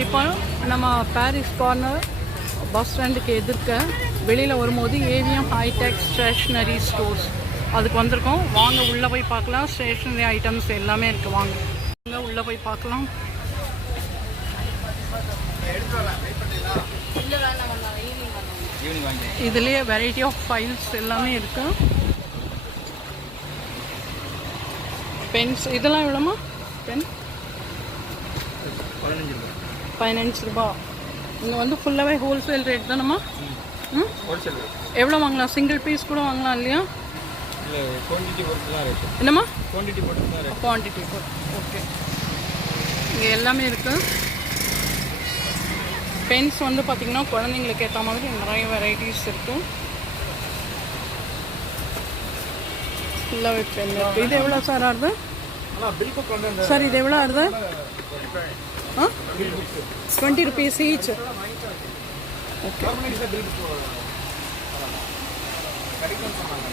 இப்போ நம்ம Paris corner bus ஸ்டாண்டுக்கு எதிர்க்க வெளியில் வரும்போது ஏவிஎம் ஹைடெக் ஸ்டேஷ்னரி ஸ்டோர்ஸ் அதுக்கு வந்திருக்கோம். வாங்க உள்ளே போய் பார்க்கலாம். ஸ்டேஷ்னரி ஐட்டம்ஸ் எல்லாமே இருக்குது. வாங்க உள்ளே போய் பார்க்கலாம். இதுலேயே வெரைட்டி ஆஃப் ஃபைல்ஸ் எல்லாமே இருக்கு. பென்ஸ் இதெல்லாம் எவ்வளோமா? பென் 15 ரூபா. இங்கே வந்து ஃபுல்லாகவே ஹோல்சேல் ரேட் தானம்மா? எவ்வளோ வாங்கலாம்? சிங்கிள் பீஸ் கூட வாங்கலாம் இல்லையா? என்னம்மா? குவான்டிட்டி போட்டு. ஓகே, இங்கே எல்லாமே இருக்குது. பென்ஸ் வந்து பார்த்திங்கன்னா குழந்தைங்களுக்கு ஏற்ற மாதிரி நிறைய வெரைட்டிஸ் இருக்குது. ஃபுல்லாகவே பென் இருக்குது. இது எவ்வளோ சார் ஆகுது சார்? இது எவ்வளோ ஆகுது? 20 rupees each. ஓகே,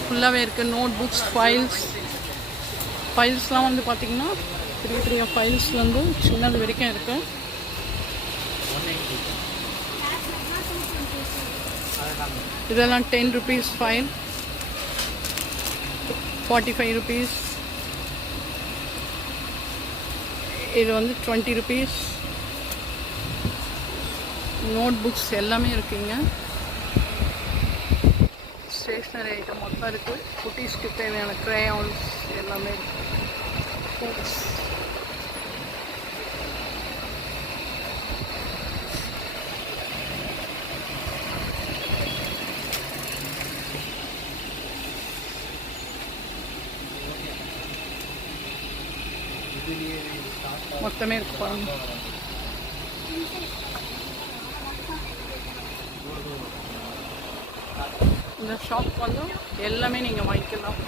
ஃபுல்லாகவே இருக்குது. நோட் புக்ஸ், ஃபைல்ஸ்லாம் வந்து பார்த்திங்கன்னா பெரிய ஃபைல்ஸ்லேருந்து சின்னது வரைக்கும் இருக்குது. இதெல்லாம் 10 rupees ஃபைல், 45 rupees. இது வந்து 20 rupees. நோட் புக்ஸ் எல்லாமே இருக்குங்க. ஸ்டேஷ்னரி ஐட்டம் மொத்தம் இருக்குது. குட்டீஸ்க்கு தேவையான க்ரேயான்ஸ் எல்லாமே இருக்குது. மொத்தமே இருக்கு பாருங்க. இந்த ஷாப் வந்து எல்லாமே நீங்கள் வாங்கிக்கலாம்.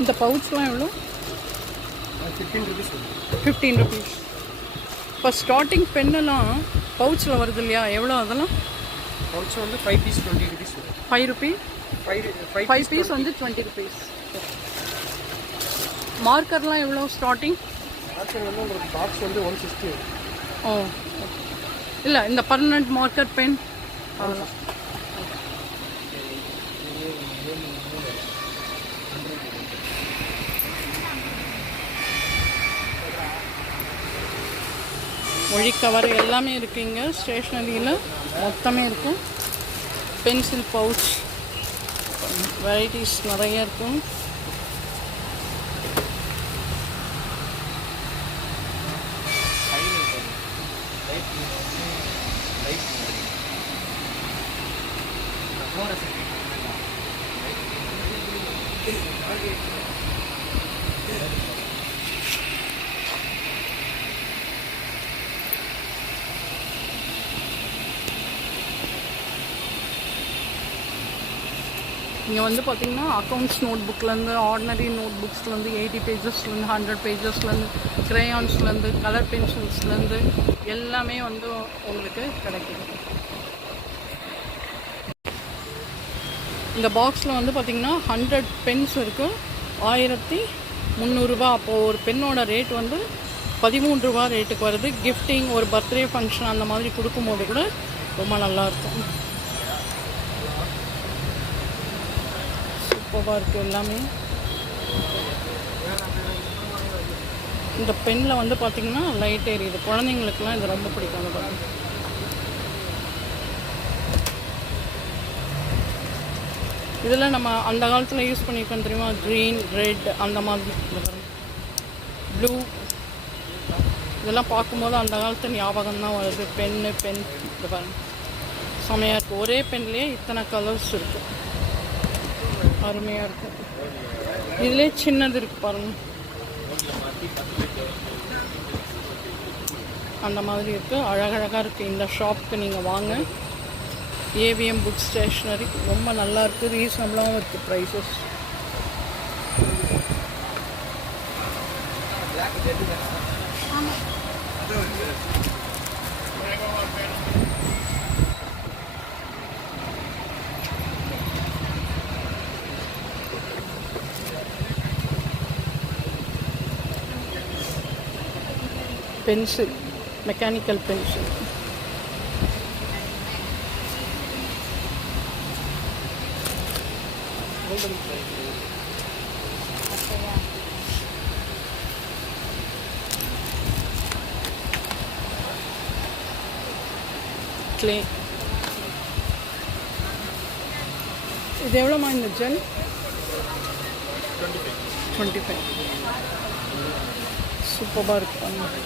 இந்த பவுச்லாம் எவ்வளோ? 15 rupees. இப்போ ஸ்டார்டிங் பென்னெல்லாம் பவுச்சில் வருது இல்லையா? எவ்வளோ அதெல்லாம்? பவுச் வந்து 5 பீஸ் 20 rupees. 5 rupees? 5 பீஸ் வந்து 20 rupees. மார்க்கர்லாம் எவ்வளோ ஸ்டார்டிங்? மார்க்கர் வந்து உங்களுக்கு பாக்ஸ் வந்து 150. ஓ, இல்லை இந்த பர்மனெண்ட் மார்க்கர் பென் அதெல்லாம் மொழி கவர் எல்லாமே இருக்குங்க. ஸ்டேஷ்னரியில் மொத்தமே இருக்கும். பென்சில் பவுச் வெரைட்டிஸ் நிறைய இருக்கும். இங்கே வந்து பார்த்திங்கன்னா அக்கௌண்ட்ஸ் நோட் புக்லேருந்து ஆர்டினரி நோட் புக்ஸ்லேருந்து 80 பேஜஸ்லேருந்து 100 பேஜஸ்லேருந்து க்ரேயான்ஸ்லேருந்து கலர் பென்சில்ஸ்லேருந்து எல்லாமே வந்து உங்களுக்கு கிடைக்குது. இந்த பாக்ஸில் வந்து பார்த்திங்கன்னா 100 பென்ஸ் இருக்குது. 1300 ரூபா. அப்போது ஒரு பென்னோட ரேட் வந்து 13 ரூபா ரேட்டுக்கு வருது. கிஃப்டிங், ஒரு பர்த்டே ஃபங்க்ஷன் அந்த மாதிரி கொடுக்கும்போது கூட ரொம்ப நல்லாயிருக்கும். சூப்பராக இருக்குது எல்லாமே. இந்த பென்னில் வந்து பார்த்திங்கன்னா லைட் எரியுது. குழந்தைங்களுக்குலாம் இது ரொம்ப பிடிக்கும். பாருங்க, இதில் நம்ம அந்த காலத்தில் யூஸ் பண்ணியிருக்கோம் தெரியுமா? க்ரீன், ரெட் அந்த மாதிரி ப்ளூ. இதெல்லாம் பார்க்கும்போது அந்த காலத்து ஞாபகம் தான் வருது. பென் இது பாருங்க, செமையாக இருக்குது. ஒரே பென்லேயே இத்தனை கலர்ஸ் இருக்குது. அருமையாக இருக்கும். இதிலே சின்னது இருக்குது பாருங்க, அந்த மாதிரி இருக்குது. அழகழகாக இருக்குது. இந்த ஷாப்புக்கு நீங்கள் வாங்க. ஏவிஎம் புக் ஸ்டேஷ்னரி ரொம்ப நல்லா இருக்குது. ரீசனபிளாகவும் இருக்குது prices. Pencil, mechanical pencil. Clay. இது எவ்வளோமா இந்த ஜெல்? 25. சூப்பராக இருக்கு.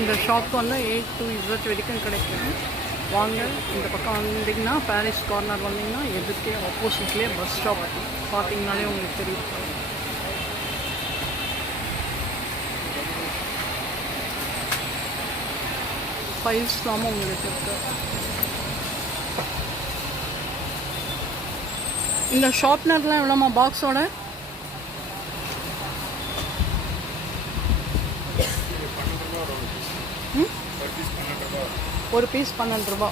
இந்த ஷாப் வந்து 8 to Z வரைக்கும் கிடைக்கும். வாங்க, இந்த பக்கம் வந்தீங்கன்னா பாரிஸ் கார்னர் வந்தீங்கன்னா எதுக்கே ஆப்போசிட்லேயே பஸ் ஸ்டாப் பார்த்தீங்கனாலே உங்களுக்கு தெரியும். ஃபைல்ஸ் இல்லாமல் உங்களுக்கு இருக்கு. இந்த ஷார்ப்னர்லாம் எவ்வளோமா பாக்ஸோட? ஒரு பீஸ் 12 ரூபா.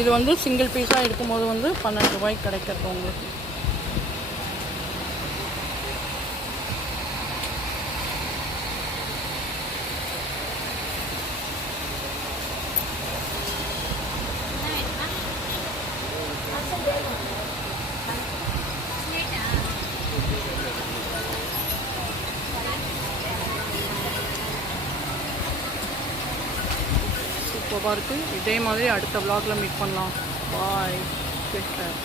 இது வந்து சிங்கிள் பீஸாக எடுக்கும்போது வந்து 12 ரூபாய்க்கு கிடைக்கிறது உங்களுக்கு. சூப்பராக இருக்குது. இதே மாதிரி அடுத்த vlogல மீட் பண்ணலாம். பாய், டேக் கேர்.